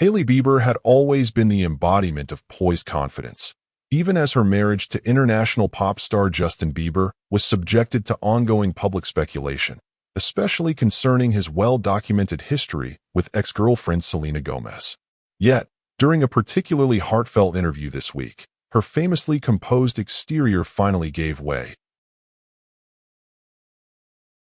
Hailey Bieber had always been the embodiment of poised confidence, even as her marriage to international pop star Justin Bieber was subjected to ongoing public speculation, especially concerning his well-documented history with ex-girlfriend Selena Gomez. Yet, during a particularly heartfelt interview this week, her famously composed exterior finally gave way.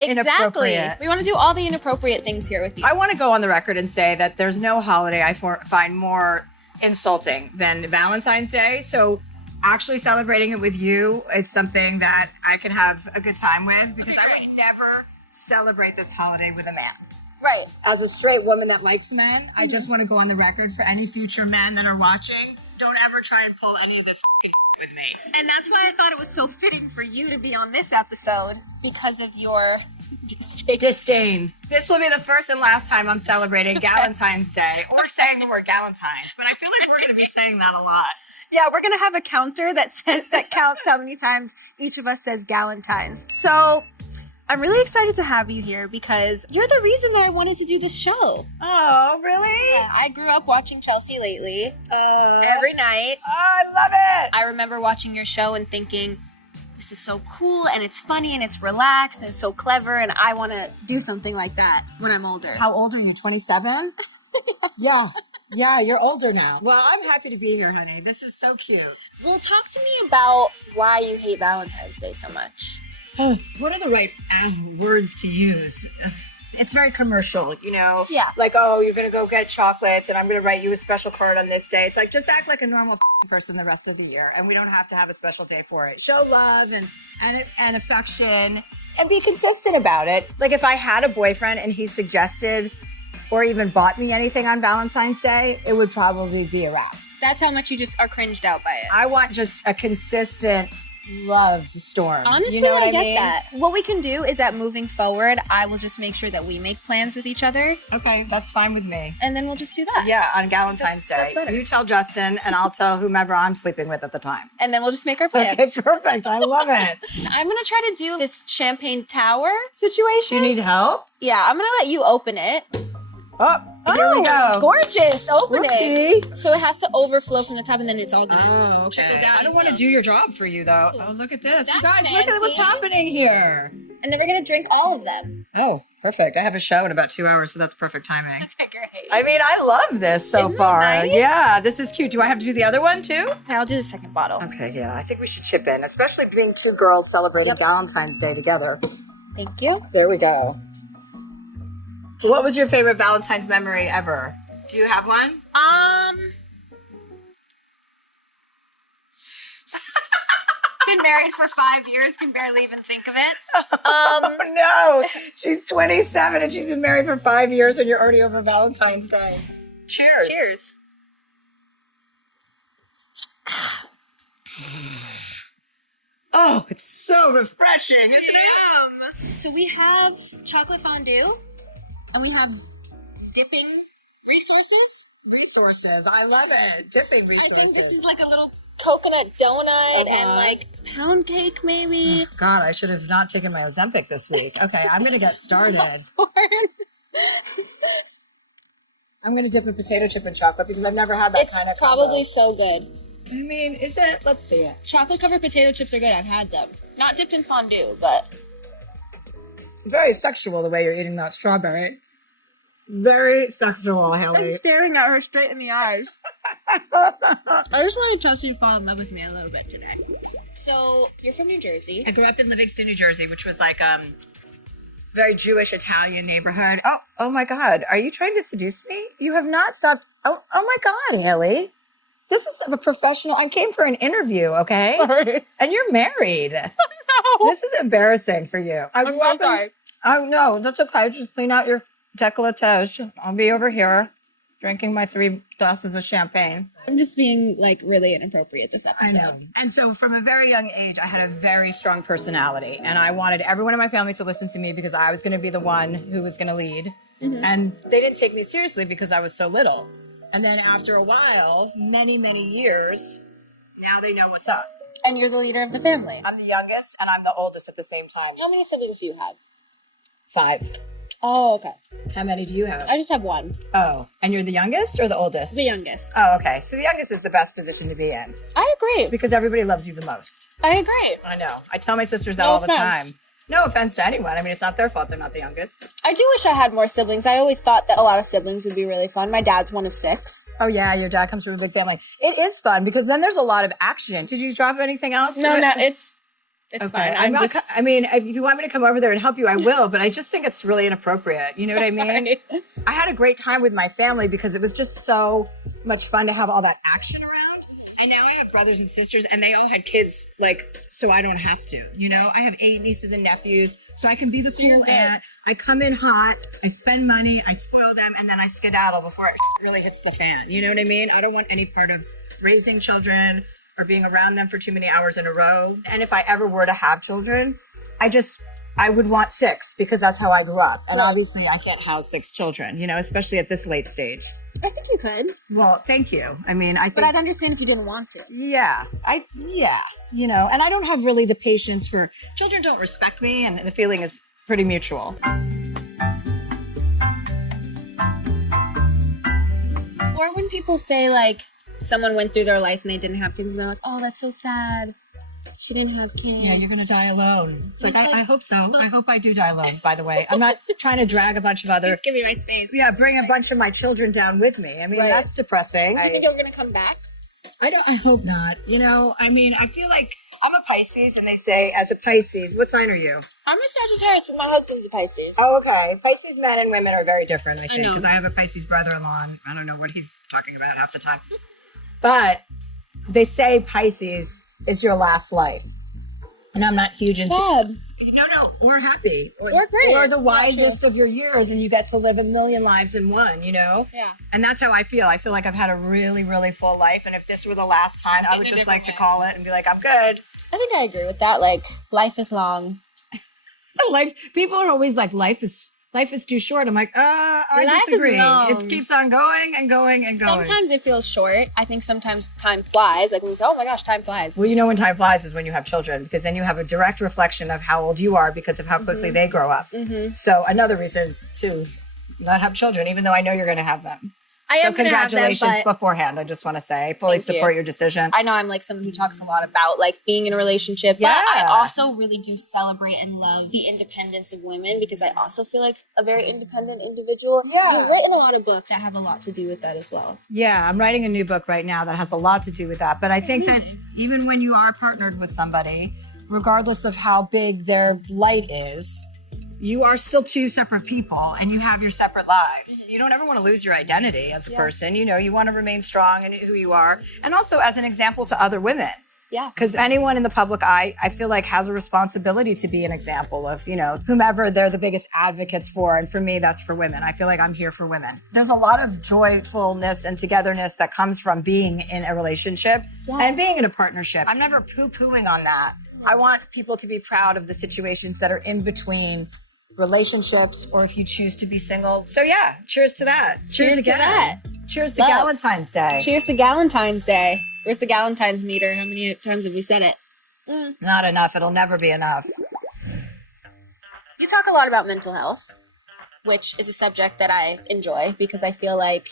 Exactly. We want to do all the inappropriate things here with you. I want to go on the record and say that there's no holiday I find more insulting than Valentine's Day. So actually celebrating it with you is something that I can have a good time with, because I would never celebrate this holiday with a man. Right. As a straight woman that likes men, I just want to go on the record for any future men that are watching. Don't ever try and pull any of this with me. And that's why I thought it was so fitting for you to be on this episode, because of your disdain. This will be the first and last time I'm celebrating Galentine's Day or saying the word Galentine's, but I feel like we're going to be saying that a lot. Yeah, we're going to have a counter that counts how many times each of us says Galentine's. So I'm really excited to have you here because you're the reason that I wanted to do this show. Oh, really? Yeah, I grew up watching Chelsea Lately every night. Oh, I love it. I remember watching your show and thinking, this is so cool and it's funny and it's relaxed and it's so clever, and I want to do something like that when I'm older. How old are you, 27? Yeah, you're older now. Well, I'm happy to be here, honey. This is so cute. Well, talk to me about why you hate Valentine's Day so much. What are the right words to use? It's very commercial, you know? Yeah. Like, oh, you're going to go get chocolates and I'm going to write you a special card on this day. It's like, just act like a normal person the rest of the year, and we don't have to have a special day for it. Show love and affection and be consistent about it. Like, if I had a boyfriend and he suggested or even bought me anything on Valentine's Day, it would probably be a wrap. That's how much you just are cringed out by it. I want just a consistent love storm. Honestly, you know what I get mean? that. What we can do is that moving forward, I will just make sure that we make plans with each other. Okay, that's fine with me. And then we'll just do that. Yeah, on Valentine's Day. That's better. You tell Justin and I'll tell whomever I'm sleeping with at the time. And then we'll just make our plans. Okay, perfect. I love it. I'm going to try to do this champagne tower situation. You need help? Yeah, I'm going to let you open it. Oh, here we go. Gorgeous. Open it. Whoopsie. So it has to overflow from the top and then it's all good. Oh, okay. Trickle down I don't want to do your job for you, though. Oh, look at this. You That's guys, look at what's fancy. happening here. And then we're going to drink all of them. Oh, perfect. I have a show in about 2 hours, so that's perfect timing. Okay, great. I mean, I love this so Isn't that far. nice? Yeah, this is cute. Do I have to do the other one, too? I'll do the second bottle. Okay, yeah. I think we should chip in, especially being two girls celebrating Valentine's Day together. Thank you. There we go. What was your favorite Valentine's memory ever? Do you have one? Been married for 5 years, can barely even think of it. Oh no, she's 27 and she's been married for 5 years and you're already over Valentine's Day. Cheers. Cheers. Oh, it's so refreshing, isn't it? So we have chocolate fondue, and we have dipping resources. Resources, I love it. Dipping resources. I think this is like a little coconut donut and like pound cake, maybe. Oh, God, I should have not taken my Ozempic this week. Okay, I'm going to get started. I'm going to dip a potato chip in chocolate because I've never had that It's kind of probably combo. so good. I mean, is it? Let's see it. Chocolate covered potato chips are good. I've had them. Not dipped in fondue, but Very sexual the way you're eating that strawberry. Very sexual, Hailey. staring at her straight in the eyes. I just wanted Chelsea to fall in love with me a little bit today. So you're from New Jersey. I grew up in Livingston, New Jersey, which was like very Jewish Italian neighborhood. Oh my God. Are you trying to seduce me? You have not stopped. Oh my God, Hailey. This is a professional. I came for an interview, okay? Sorry. And you're married. No. This is embarrassing for you. I'm so sorry. Oh no, that's okay. Just clean out your décolletage. I'll be over here drinking my 3 glasses of champagne. I'm just being like really inappropriate this I episode. know. And so from a very young age, I had a very strong personality and I wanted everyone in my family to listen to me because I was going to be the one who was going to lead. Mm-hmm. And they didn't take me seriously because I was so little. And then after a while, many, many years, now they know what's up. And you're the leader of the family. I'm the youngest and I'm the oldest at the same time. How many siblings do you have? 5. Oh, okay. How many do you have? I just have one. Oh, and you're the youngest or the oldest? The youngest. Oh, okay. So the youngest is the best position to be in I agree. because everybody loves you the most. I agree. I know. I tell my sisters that No all the offense. time. No offense to anyone. I mean, it's not their fault they're not the youngest. I do wish I had more siblings. I always thought that a lot of siblings would be really fun. My dad's one of 6. Oh, yeah. Your dad comes from a big family. It is fun because then there's a lot of action. Did you drop anything else? No, it's Okay. fine. I'm not, I mean, if you want me to come over there and help you, I will, but I just think it's really inappropriate. You know what I mean? Sorry. I had a great time with my family because it was just so much fun to have all that action around. And now I have brothers and sisters and they all had kids, like, so I don't have to, you know? I have 8 nieces and nephews, so I can be the cool aunt. I come in hot, I spend money, I spoil them, and then I skedaddle before it really hits the fan. You know what I mean? I don't want any part of raising children or being around them for too many hours in a row. And if I ever were to have children, I would want 6 because that's how I grew up. And obviously I can't house 6 children, you know, especially at this late stage. I think you could. Well, thank you. I mean, I think... But I'd understand if you didn't want to. Yeah, you know, and I don't have really the patience for... Children don't respect me, and the feeling is pretty mutual. Or when people say, like, someone went through their life and they didn't have kids, and they're like, oh, that's so sad. She didn't have kids. Yeah, you're going to die alone. It's like, It's like- I hope so. I hope I do die alone, by the way. I'm not trying to drag a bunch of other... Please give me my space. Yeah, bring a bunch of my children down with me. I mean, that's depressing. Do you think you're going to come back? I hope not. You know, I mean, I feel like I'm a Pisces, and they say, as a Pisces, what sign are you? I'm a Sagittarius, but my husband's a Pisces. Oh, okay. Pisces men and women are very different, I think, know. because I have a Pisces brother-in-law, and I don't know what he's talking about half the time. But they say Pisces is your last life. And I'm not huge into... Sad. No, we're happy. Or great. Or the wisest of your years, and you get to live a million lives in one, you know? Yeah. And that's how I feel. I feel like I've had a really, really full life, and if this were the last time, I would just like to call it and be like, I'm good. I think I agree with that. Like, life is long. Life, people are always like, life is too short. I'm like, I Life is disagree. long. It keeps on going and going and going. Sometimes it feels short. I think sometimes time flies. Like when you say, oh my gosh, time flies. Well, you know when time flies is when you have children, because then you have a direct reflection of how old you are because of how quickly they grow up. Mm-hmm. So another reason to not have children, even though I know you're going to have them. I am So gonna have them, congratulations but beforehand. I just want to say I fully Thank you. support your decision. I know I'm like someone who talks a lot about like being in a relationship, but Yeah. I also really do celebrate and love the independence of women because I also feel like a very independent individual. Yeah. You've written a lot of books that have a lot to do with that as well. Yeah, I'm writing a new book right now that has a lot to do with that. But I think that even when you are partnered with somebody, regardless of how big their light is, you are still 2 separate people and you have your separate lives. You don't ever want to lose your identity as a person. You know, you want to remain strong in who you are. And also as an example to other women. Yeah. Because anyone in the public eye, I feel like has a responsibility to be an example of, you know, whomever they're the biggest advocates for. And for me, that's for women. I feel like I'm here for women. There's a lot of joyfulness and togetherness that comes from being in a relationship and being in a partnership. I'm never poo-pooing on that. I want people to be proud of the situations that are in between relationships, or if you choose to be single. So yeah, cheers to that. Cheers to that. Cheers to Love. Valentine's Day. Cheers to Galentine's Day. Where's the Galentine's meter? How many times have we said it? Not enough. It'll never be enough. You talk a lot about mental health, which is a subject that I enjoy because I feel like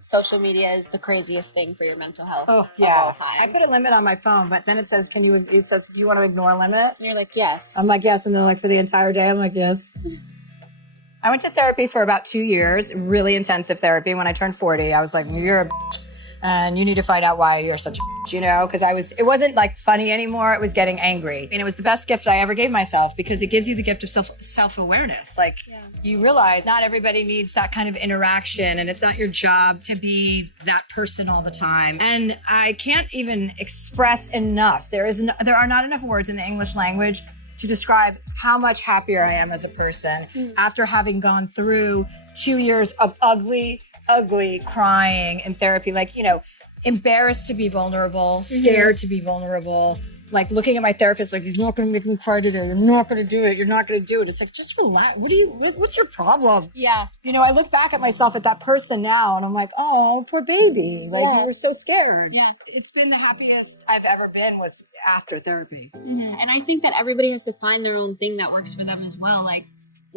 social media is the craziest thing for your mental health. Oh of yeah. all time. I put a limit on my phone, but then it says, do you want to ignore limit? And you're like, yes. I'm like, yes. And then like for the entire day, I'm like, yes. I went to therapy for about 2 years, really intensive therapy. When I turned 40, I was like, you're a bitch, and you need to find out why you're such a bitch, you know? Because it wasn't like funny anymore. It was getting angry. And it was the best gift I ever gave myself because it gives you the gift of self-awareness. Like you realize not everybody needs that kind of interaction, and it's not your job to be that person all the time. And I can't even express enough. There are not enough words in the English language to describe how much happier I am as a person after having gone through 2 years of ugly crying in therapy. Like, you know, embarrassed to be vulnerable, scared to be vulnerable, like looking at my therapist like, he's not going to make me cry today. You're not going to do it. You're not going to do it. It's like, just relax. What's your problem? Yeah. You know, I look back at myself at that person now and I'm like, oh, poor baby. Like, you were so scared. Yeah. It's been the happiest I've ever been was after therapy. And I think that everybody has to find their own thing that works for them as well. Like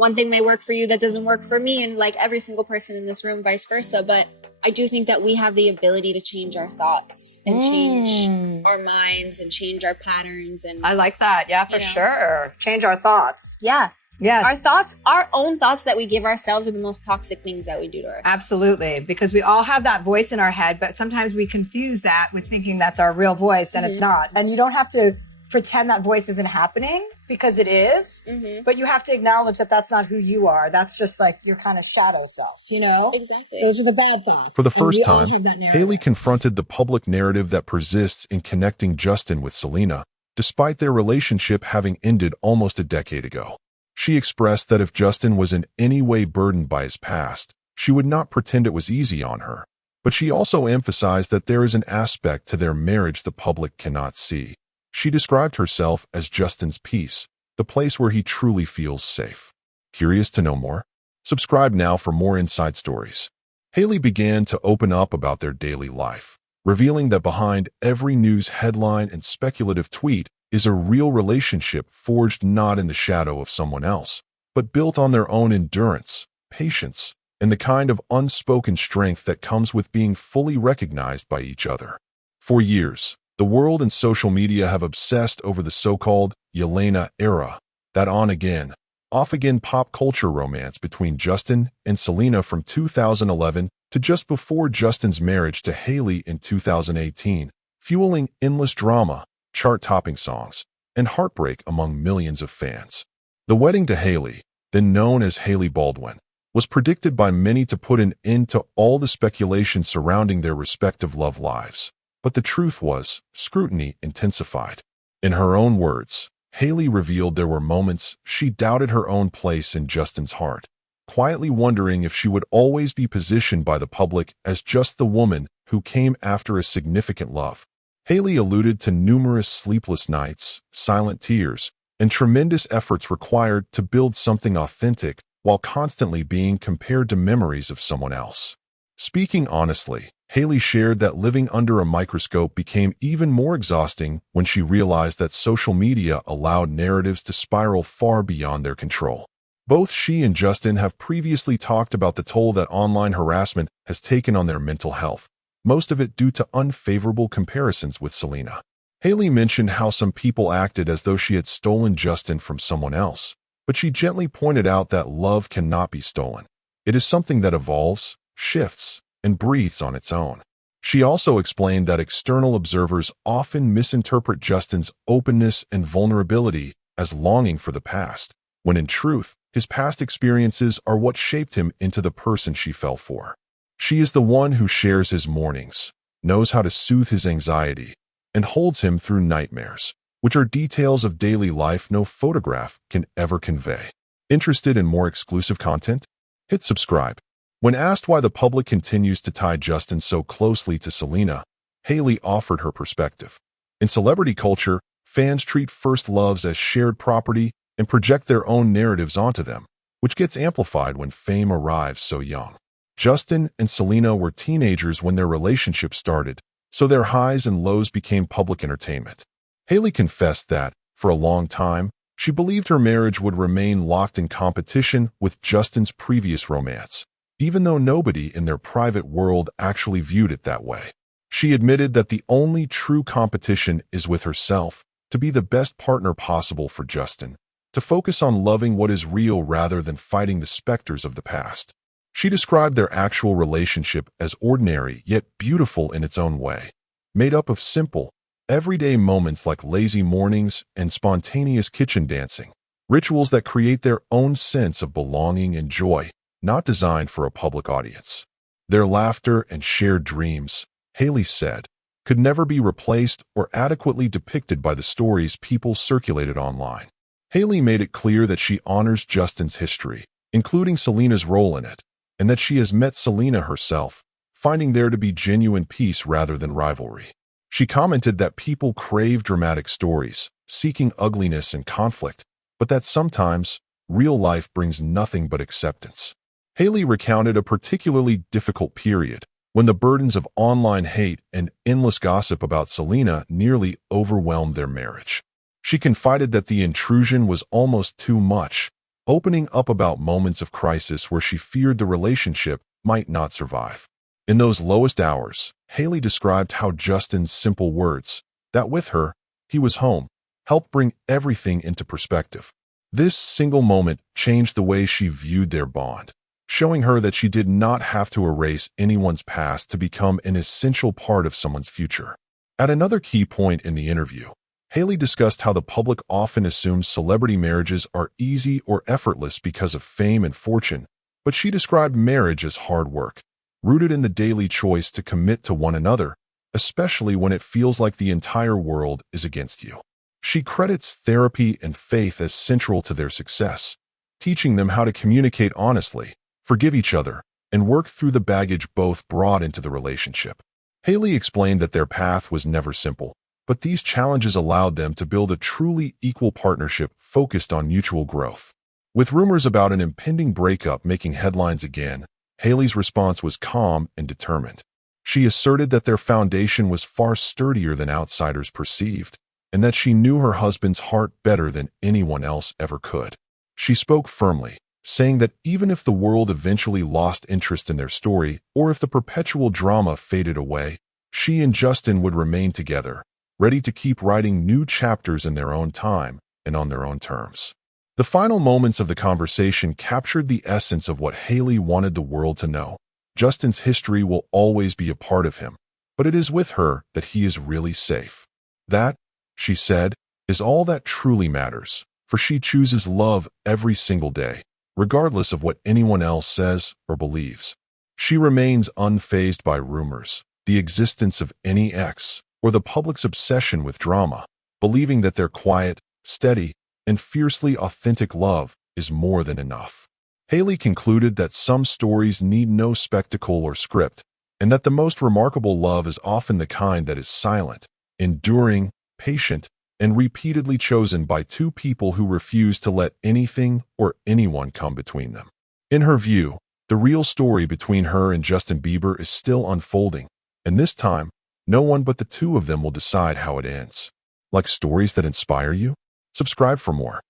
one thing may work for you that doesn't work for me, and like every single person in this room, vice versa. But I do think that we have the ability to change our thoughts and change our minds and change our patterns. And I like that. Yeah, for sure. Change our thoughts. Yeah. Yes. Our thoughts, our own thoughts that we give ourselves are the most toxic things that we do to ourselves. Absolutely. Because we all have that voice in our head, but sometimes we confuse that with thinking that's our real voice, and it's not. And you don't have to pretend that voice isn't happening, because it is, but you have to acknowledge that that's not who you are. That's just like your kind of shadow self, you know? Exactly. Those are the bad thoughts. For the first time, Hailey Hailey confronted the public narrative that persists in connecting Justin with Selena, despite their relationship having ended almost a decade ago. She expressed that if Justin was in any way burdened by his past, she would not pretend it was easy on her. But she also emphasized that there is an aspect to their marriage the public cannot see. She described herself as Justin's peace, the place where he truly feels safe. Curious to know more? Subscribe now for more inside stories. Hailey began to open up about their daily life, revealing that behind every news headline and speculative tweet is a real relationship forged not in the shadow of someone else, but built on their own endurance, patience, and the kind of unspoken strength that comes with being fully recognized by each other. For years, the world and social media have obsessed over the so-called Selena era, that on-again, off-again pop culture romance between Justin and Selena from 2011 to just before Justin's marriage to Hailey in 2018, fueling endless drama, chart-topping songs, and heartbreak among millions of fans. The wedding to Hailey, then known as Hailey Baldwin, was predicted by many to put an end to all the speculation surrounding their respective love lives. But the truth was, scrutiny intensified. In her own words, Hailey revealed there were moments she doubted her own place in Justin's heart, quietly wondering if she would always be positioned by the public as just the woman who came after a significant love. Hailey alluded to numerous sleepless nights, silent tears, and tremendous efforts required to build something authentic while constantly being compared to memories of someone else. Speaking honestly, Hailey shared that living under a microscope became even more exhausting when she realized that social media allowed narratives to spiral far beyond their control. Both she and Justin have previously talked about the toll that online harassment has taken on their mental health, most of it due to unfavorable comparisons with Selena. Hailey mentioned how some people acted as though she had stolen Justin from someone else, but she gently pointed out that love cannot be stolen. It is something that evolves, shifts, and breathes on its own. She also explained that external observers often misinterpret Justin's openness and vulnerability as longing for the past, when in truth, his past experiences are what shaped him into the person she fell for. She is the one who shares his mornings, knows how to soothe his anxiety, and holds him through nightmares, which are details of daily life no photograph can ever convey. Interested in more exclusive content? Hit subscribe. When asked why the public continues to tie Justin so closely to Selena, Hailey offered her perspective. In celebrity culture, fans treat first loves as shared property and project their own narratives onto them, which gets amplified when fame arrives so young. Justin and Selena were teenagers when their relationship started, so their highs and lows became public entertainment. Hailey confessed that, for a long time, she believed her marriage would remain locked in competition with Justin's previous romance, even though nobody in their private world actually viewed it that way. She admitted that the only true competition is with herself, to be the best partner possible for Justin, to focus on loving what is real rather than fighting the specters of the past. She described their actual relationship as ordinary yet beautiful in its own way, made up of simple, everyday moments like lazy mornings and spontaneous kitchen dancing, rituals that create their own sense of belonging and joy, not designed for a public audience. Their laughter and shared dreams, Hailey said, could never be replaced or adequately depicted by the stories people circulated online. Hailey made it clear that she honors Justin's history, including Selena's role in it, and that she has met Selena herself, finding there to be genuine peace rather than rivalry. She commented that people crave dramatic stories, seeking ugliness and conflict, but that sometimes, real life brings nothing but acceptance. Hailey recounted a particularly difficult period when the burdens of online hate and endless gossip about Selena nearly overwhelmed their marriage. She confided that the intrusion was almost too much, opening up about moments of crisis where she feared the relationship might not survive. In those lowest hours, Hailey described how Justin's simple words, that with her, he was home, helped bring everything into perspective. This single moment changed the way she viewed their bond, showing her that she did not have to erase anyone's past to become an essential part of someone's future. At another key point in the interview, Hailey discussed how the public often assumes celebrity marriages are easy or effortless because of fame and fortune, but she described marriage as hard work, rooted in the daily choice to commit to one another, especially when it feels like the entire world is against you. She credits therapy and faith as central to their success, teaching them how to communicate honestly, forgive each other, and work through the baggage both brought into the relationship. Hailey explained that their path was never simple, but these challenges allowed them to build a truly equal partnership focused on mutual growth. With rumors about an impending breakup making headlines again, Hailey's response was calm and determined. She asserted that their foundation was far sturdier than outsiders perceived, and that she knew her husband's heart better than anyone else ever could. She spoke firmly, saying that even if the world eventually lost interest in their story, or if the perpetual drama faded away, she and Justin would remain together, ready to keep writing new chapters in their own time and on their own terms. The final moments of the conversation captured the essence of what Hailey wanted the world to know. Justin's history will always be a part of him, but it is with her that he is really safe. That, she said, is all that truly matters, for she chooses love every single day, regardless of what anyone else says or believes. She remains unfazed by rumors, the existence of any ex, or the public's obsession with drama, believing that their quiet, steady, and fiercely authentic love is more than enough. Hailey concluded that some stories need no spectacle or script, and that the most remarkable love is often the kind that is silent, enduring, patient, and repeatedly chosen by two people who refuse to let anything or anyone come between them. In her view, the real story between her and Justin Bieber is still unfolding, and this time, no one but the two of them will decide how it ends. Like stories that inspire you? Subscribe for more.